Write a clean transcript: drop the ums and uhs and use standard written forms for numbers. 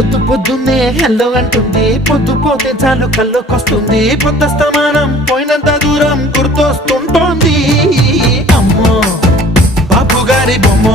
పొద్దున్నే హెల్లో అంటుంది, పొద్దు పోతే చాలు కళ్ళొకొస్తుంది, పొద్దస్తమానం పోయినంత దూరం గుర్తొస్తుంటోంది. అమ్మో బాపు గారి బొమ్మ